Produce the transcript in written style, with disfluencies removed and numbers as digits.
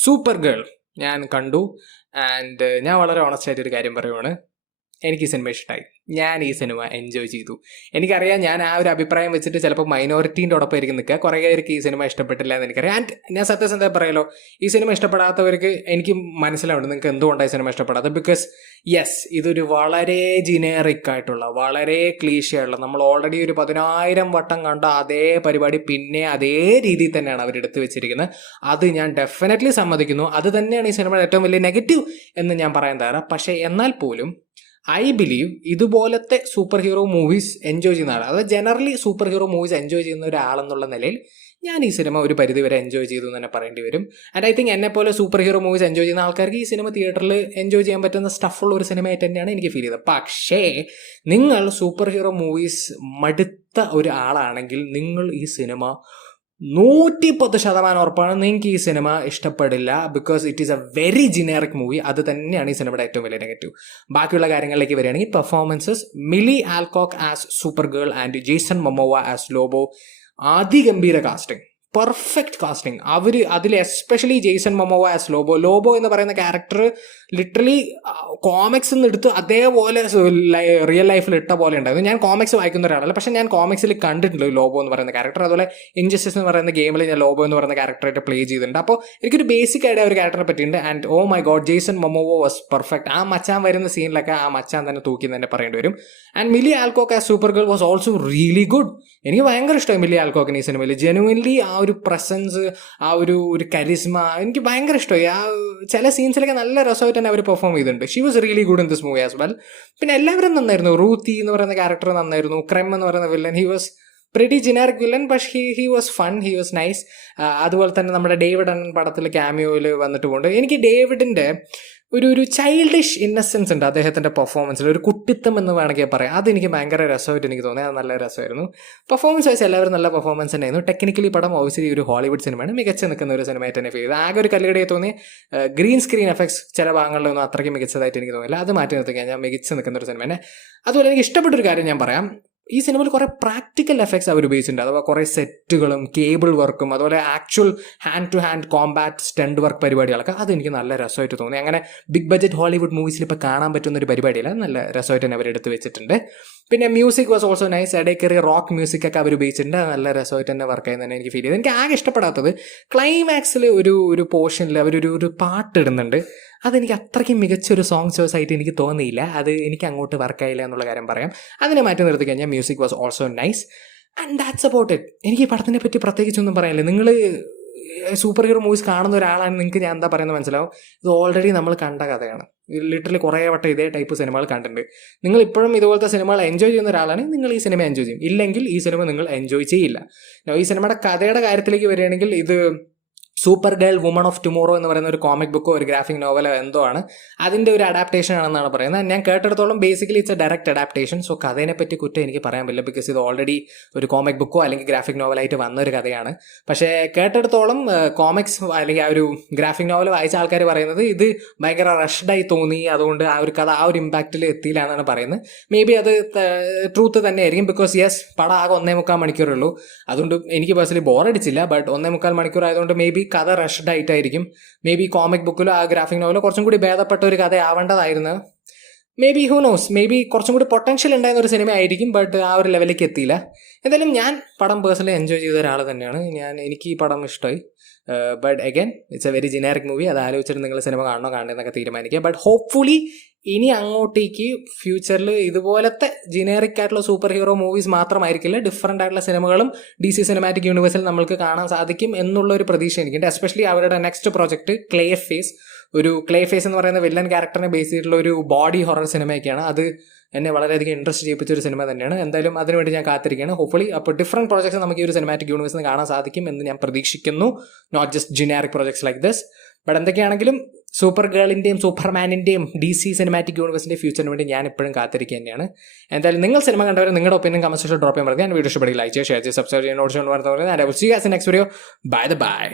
Super girl ഞാൻ കണ്ടു. And ഞാൻ വളരെ ഓണസ്റ്റായിട്ടൊരു കാര്യം പറയുവാണ്, എനിക്ക് ഈ സിനിമ ഇഷ്ടമായി. ഞാൻ ഈ സിനിമ എൻജോയ് ചെയ്തു. എനിക്കറിയാം ഞാൻ ആ ഒരു അഭിപ്രായം വെച്ചിട്ട് ചിലപ്പോൾ മൈനോറിറ്റീൻ്റെ ഒപ്പം ആയിരിക്കും നിൽക്കുക. കുറേ പേർക്ക് ഈ സിനിമ ഇഷ്ടപ്പെട്ടില്ല എന്ന് എനിക്കറിയാം. ആൻഡ് ഞാൻ സത്യസന്ധത പറയാലോ, ഈ സിനിമ ഇഷ്ടപ്പെടാത്തവർക്ക് എനിക്ക് മനസ്സിലാവുന്നുണ്ട് നിങ്ങൾക്ക് എന്തുകൊണ്ടാണ് ഈ സിനിമ ഇഷ്ടപ്പെടാത്തത്. ബിക്കോസ് യെസ്, ഇതൊരു വളരെ ജിനേറിക് ആയിട്ടുള്ള, വളരെ ക്ലീശയായിട്ടുള്ള, നമ്മൾ ഓൾറെഡി ഒരു 10,000 വട്ടം കണ്ട അതേ പരിപാടി പിന്നെ അതേ രീതിയിൽ തന്നെയാണ് അവരെടുത്ത് വെച്ചിരിക്കുന്നത്. അത് ഞാൻ ഡെഫിനറ്റ്ലി സമ്മതിക്കുന്നു. അത് തന്നെയാണ് ഈ സിനിമയുടെ ഏറ്റവും വലിയ നെഗറ്റീവ് എന്ന് ഞാൻ പറയാൻ തയ്യാറാണ്. പക്ഷേ എന്നാൽ പോലും ഐ ബിലീവ് ഇതുപോലത്തെ സൂപ്പർ ഹീറോ മൂവീസ് എൻജോയ് ചെയ്യുന്ന ആൾ, അതായത് generally super hero movies enjoy ചെയ്യുന്ന ഒരാളെന്നുള്ള നിലയിൽ ഞാൻ ഈ സിനിമ ഒരു പരിധി വരെ എൻജോയ് ചെയ്തു എന്ന് തന്നെ പറയേണ്ടി വരും. ആൻഡ് ഐ തിങ്ക് എന്നെപ്പോലെ സൂപ്പർ ഹീറോ മൂവീസ് എൻജോയ് ചെയ്യുന്ന ആൾക്കാർക്ക് ഈ സിനിമ തിയേറ്ററിൽ എൻജോയ് ചെയ്യാൻ പറ്റുന്ന സ്റ്റഫുള്ള ഒരു സിനിമയായിട്ട് തന്നെയാണ് എനിക്ക് ഫീൽ ചെയ്തത്. പക്ഷേ നിങ്ങൾ സൂപ്പർ ഹീറോ മൂവീസ് മടുത്ത ഒരാളാണെങ്കിൽ നിങ്ങൾ ഈ സിനിമ 110% ഉറപ്പാണ് നിങ്ങൾക്ക് ഈ സിനിമ ഇഷ്ടപ്പെടില്ല. Because it is a very generic movie. അത് തന്നെയാണ് ഈ സിനിമയുടെ ഏറ്റവും വലിയ നെഗറ്റീവ്. ബാക്കിയുള്ള കാര്യങ്ങളിലേക്ക് വരികയാണെങ്കിൽ performances, Milly Alcock as Supergirl and Jason Momoa as Lobo, അതിഗംഭീര കാസ്റ്റിംഗ്, പെർഫെക്റ്റ് കാസ്റ്റിംഗ്. അവർ അതിൽ especially Jason Momoa as Lobo എന്ന് പറയുന്ന ക്യാരക്ടർ ലിറ്ററലി കോമിക്സിൽ നിന്ന് എടുത്ത് അതേപോലെ റിയൽ ലൈഫിൽ ഇട്ട പോലെ ഉണ്ടായിരുന്നു. ഞാൻ കോമിക്സ് വായിക്കുന്ന ഒരാളല്ല, പക്ഷേ ഞാൻ കോമിക്സിൽ കണ്ടിട്ടുണ്ട് ലോബോ എന്ന് പറയുന്ന ക്യാരക്ടർ. അതുപോലെ ഇൻജസ്റ്റിസ് എന്ന് പറയുന്ന ഗെയിമിൽ ഞാൻ ലോബോ എന്ന് പറയുന്ന ക്യാരക്ടറായിട്ട് പ്ലേ ചെയ്തിട്ടുണ്ട്. അപ്പോൾ എനിക്കൊരു ബേസിക് ഐഡിയ ഒരു ക്യാരക്ടറെ പറ്റിയിട്ടുണ്ട്. And oh my God, Jason Momoa was perfect. ആ മച്ചാൻ വരുന്ന സീനിലൊക്കെ ആ മച്ചാൻ തന്നെ തൂക്കി തന്നെ പറയേണ്ടി വരും. And Milly Alcock as Supergirl was also really good. എനിക്ക് ഭയങ്കര ഇഷ്ടമായി മിലി ആൽകോക്കിന് ഈ സിനിമയിൽ. ജെനുവിൻലി ആ ഒരു പ്രസൻസ്, ആ ഒരു കരിസ്മ എനിക്ക് ഭയങ്കര ഇഷ്ടമായി. ആ ചില സീൻസിലൊക്കെ നല്ല രസമായിട്ട് തന്നെ അവർ പെർഫോം ചെയ്തിട്ടുണ്ട്. She was really good in this movie as well. പിന്നെ എല്ലാവരും നന്നായിരുന്നു. റൂത്തി എന്ന് പറയുന്ന ക്യാരക്ടർ നന്നായിരുന്നു. ക്രെം എന്ന് പറയുന്ന villain, he was pretty generic villain, പക്ഷേ he was fun, he was nice. അതുപോലെ തന്നെ നമ്മുടെ ഡേവിഡ് അണ്ണൻ പടത്തിൽ ക്യാമിയോയിൽ വന്നിട്ട് കൊണ്ട് എനിക്ക് ഡേവിഡിൻ്റെ ഒരു ചൈൽഡിഷ് ഇന്നസെൻസ് ഉണ്ട് അദ്ദേഹത്തിൻ്റെ പെർഫോമൻസിൽ, ഒരു കുട്ടിത്തം എന്ന് വേണമെങ്കിൽ പറയാം. അതെനിക്ക് ഭയങ്കര രസമായിട്ട് എനിക്ക് തോന്നി. അത് നല്ല രസമായിരുന്നു. പെർഫോമൻസ് വൈസ് എല്ലാവരും നല്ല പെർഫോമൻസ് തന്നെയായിരുന്നു. ടെക്നിക്കലി പടം ഓബിയസ്ലി ഒരു ഹോളിവുഡ് സിനിമയാണ്, മികച്ച നിൽക്കുന്ന ഒരു സിനിമയായിട്ട് തന്നെ ഫീൽ ചെയ്തു. ആകെ ഒരു കല്ലുകടിയെ തോന്നി ഗ്രീൻ സ്ക്രീൻ എഫക്ട്സ് ചില ഭാഗങ്ങളിലൊന്നും അത്രയ്ക്ക് മികച്ചതായിട്ട് എനിക്ക് തോന്നില്ല. അത് മാറ്റി നിർത്തിക്കാൻ ഞാൻ മികച്ച നിൽക്കുന്ന ഒരു സിനിമ തന്നെ. അതുപോലെ എനിക്ക് ഇഷ്ടപ്പെട്ടൊരു കാര്യം ഞാൻ പറയാം, ഈ സിനിമയിൽ കുറേ പ്രാക്ടിക്കൽ എഫക്ട്സ് അവർ ഉപയോഗിച്ചിട്ടുണ്ട്. അഥവാ കുറേ സെറ്റുകളും കേബിൾ വർക്കും അതുപോലെ actual hand to hand combat stunt work പരിപാടികളൊക്കെ അതെനിക്ക് നല്ല രസമായിട്ട് തോന്നി. അങ്ങനെ ബിഗ് ബഡ്ജറ്റ് ഹോളിവുഡ് മൂവീസിൽ ഇപ്പോൾ കാണാൻ പറ്റുന്ന ഒരു പരിപാടിയല്ല, നല്ല രസമായിട്ട് തന്നെ അവരെടുത്ത് വെച്ചിട്ടുണ്ട്. പിന്നെ മ്യൂസിക് വാസ് ഓൾസോ നൈസ്. ഇടയ്ക്കേറി റോക്ക് മ്യൂസിക്കൊക്കെ അവർ ഉപയോഗിച്ചിട്ടുണ്ട്. നല്ല രസമായിട്ട് തന്നെ വർക്ക് ചെയ്യുന്ന തന്നെ എനിക്ക് ഫീൽ ചെയ്തു. എനിക്ക് ആകെ ഇഷ്ടപ്പെടാത്തത് ക്ലൈമാക്സിൽ ഒരു പോർഷനിൽ അവരൊരു പാട്ടിടുന്നുണ്ട്. അതെനിക്ക് അത്രയ്ക്കും മികച്ചൊരു സോങ് ചോയ്സ് ആയിട്ട് എനിക്ക് തോന്നിയില്ല. അത് എനിക്ക് അങ്ങോട്ട് വർക്കായില്ല എന്നുള്ള കാര്യം പറയാം. അതിനെ മാറ്റി നിർത്തി കഴിഞ്ഞാൽ music was also nice and that's about it. എനിക്ക് ഈ പടത്തിനെ പറ്റി പ്രത്യേകിച്ചൊന്നും പറയാനില്ല. നിങ്ങൾ സൂപ്പർ ഹീറോ മൂവീസ് കാണുന്ന ഒരാളാണ് നിങ്ങൾക്ക് ഞാൻ എന്താ പറയുന്നത് മനസ്സിലാവും. ഇത് ഓൾറെഡി നമ്മൾ കണ്ട കഥയാണ്. ലിറ്ററലി കുറേ വട്ടം ഇതേ ടൈപ്പ് സിനിമകൾ കണ്ടിട്ടുണ്ട്. നിങ്ങൾ ഇപ്പോഴും ഇതുപോലത്തെ സിനിമകൾ എൻജോയ് ചെയ്യുന്ന ഒരാളാണെങ്കിൽ നിങ്ങൾ ഈ സിനിമ എൻജോയ് ചെയ്യും. ഇല്ലെങ്കിൽ ഈ സിനിമ നിങ്ങൾ എൻജോയ് ചെയ്യില്ല. ഈ സിനിമയുടെ കഥയുടെ കാര്യത്തിലേക്ക് വരികയാണെങ്കിൽ ഇത് super girl woman of tomorrow എന്ന് പറയുന്ന ഒരു കോമിക് ബുക്കോ ഒരു ഗ്രാഫിക് നോവലോ എന്തോ ആണ്. അതിൻ്റെ ഒരു അഡാപ്റ്റേഷൻ ആണെന്നാണ് പറയുന്നത്. ഞാൻ കേട്ടിടത്തോളം basically it's a direct adaptation. So കഥയെ പറ്റി കുറ്റം എനിക്ക് പറയാൻ പറ്റില്ല, ബിക്കോസ് ഇത് ഓൾറെഡി ഒരു കോമിക് ബുക്കോ അല്ലെങ്കിൽ ഗ്രാഫിക് നോവലായിട്ട് വന്നൊരു കഥയാണ്. പക്ഷേ കേട്ടിടത്തോളം കോമിക്സ് അല്ലെങ്കിൽ ആ ഒരു ഗ്രാഫിക് നോവൽ വായിച്ച ആൾക്കാർ പറയുന്നത് ഇത് ഭയങ്കര റഷ്ഡായി തോന്നി, അതുകൊണ്ട് ആ ഒരു കഥ ആ ഒരു ഇമ്പാക്റ്റിൽ എത്തിയില്ല എന്നാണ് പറയുന്നത്. മേ ബി അത് ട്രൂത്ത് തന്നെ ആയിരിക്കും. ബിക്കോസ് യെസ്, പടം ആകെ 1.25 മണിക്കൂറുള്ളൂ. അതുകൊണ്ട് എനിക്ക് പേഴ്സണലി ബോറടിച്ചില്ല. ബട്ട് 1.25 മണിക്കൂർ ആയതുകൊണ്ട് മേ ബി കഥ റഷ്ഡ് ആയിട്ടായിരിക്കും. മേ ബി കോമിക് ബുക്കിലോ ആ ഗ്രാഫിക് നോവലോ കുറച്ചും കൂടി ഭേദപ്പെട്ട ഒരു കഥ ആവേണ്ടതായിരുന്നു. Maybe who knows, maybe കുറച്ചും കൂടി പൊട്ടൻഷ്യൽ ഉണ്ടായിരുന്ന ഒരു സിനിമ ആയിരിക്കും. ബട്ട് ആ ഒരു ലെവലിലേക്ക് എത്തിയില്ല. എന്തായാലും ഞാൻ പടം പേഴ്സണലി എൻജോയ് ചെയ്ത ഒരാൾ തന്നെയാണ്. എനിക്ക് ഈ പടം ഇഷ്ടമായി. But again it's a very generic movie. അത് ആലോചിച്ചിട്ട് നിങ്ങൾ സിനിമ കാണണോ കാണണമെന്നൊക്കെ തീരുമാനിക്കുക. ബട്ട് ഹോപ്പ്ഫുള്ളി ഇനി അങ്ങോട്ടേക്ക് ഫ്യൂച്ചറിൽ ഇതുപോലത്തെ ജെനറിക് ആയിട്ടുള്ള സൂപ്പർ ഹീറോ മൂവീസ് മാത്രമായിരിക്കില്ല, ഡിഫറൻ്റ് ആയിട്ടുള്ള സിനിമകളും DC സിനിമാറ്റിക് യൂണിവേഴ്സിൽ നമ്മൾക്ക് കാണാൻ സാധിക്കും എന്നുള്ളൊരു പ്രതീക്ഷ എനിക്കുണ്ട്. എസ്പെഷ്യലി അവരുടെ നെക്സ്റ്റ് പ്രോജക്റ്റ് ക്ലേ ഫേസ് എന്ന് പറയുന്ന വില്ലൻ ക്യാരക്ടറിനെ ബേസ് ചെയ്തിട്ടുള്ള ഒരു ബോഡി ഹൊറർ സിനിമയൊക്കെയാണ്. അത് എന്നെ വളരെയധികം ഇൻട്രസ്റ്റ് ചെയ്യിപ്പിച്ചൊരു സിനിമ തന്നെയാണ്. എന്തായാലും അതിനുവേണ്ടി ഞാൻ കാത്തിരിക്കുകയാണ്. ഹോപ്പ്ഫുള്ളി അപ്പോൾ ഡിഫറെൻറ്റ് പ്രോജക്ട്സ് നമുക്ക് ഈ ഒരു സിനിമാറ്റിക് യൂണിവേഴ്സിൽ നിന്ന് കാണാൻ സാധിക്കും എന്ന് ഞാൻ പ്രതീക്ഷിക്കുന്നു. Not just generic projects like this. But എന്തൊക്കെയാണെങ്കിലും സൂപ്പർ ഗേളിൻ്റെയും സൂപ്പർമാനിൻ്റെയും DC സിനിമാറ്റിക് യൂണിവേഴ്സിൻ്റെ ഫ്യൂച്ചറിന് വേണ്ടി ഞാൻ എപ്പോഴും കാത്തിരിക്കുക തന്നെയാണ്. എന്തായാലും നിങ്ങൾ സിനിമ കണ്ടവർ നിങ്ങളുടെ ഒപ്പീനിയൻ കമന്റ് സെക്ഷനിൽ ഡ്രോപ്പ് ചെയ്യാൻ പറയുക. ഞാൻ വീഡിയോ ഇഷ്ടപ്പെടുക ലൈക്ക് ചെയ്യുക, ഷെയർ ചെയ്യുക, സബ്സ്ക്രൈബ് ചെയ്യുക, നോട്ട്സ് കൊണ്ട് പറഞ്ഞാൽ നെക്സ്റ്റ് വീഡിയോ. ബൈ.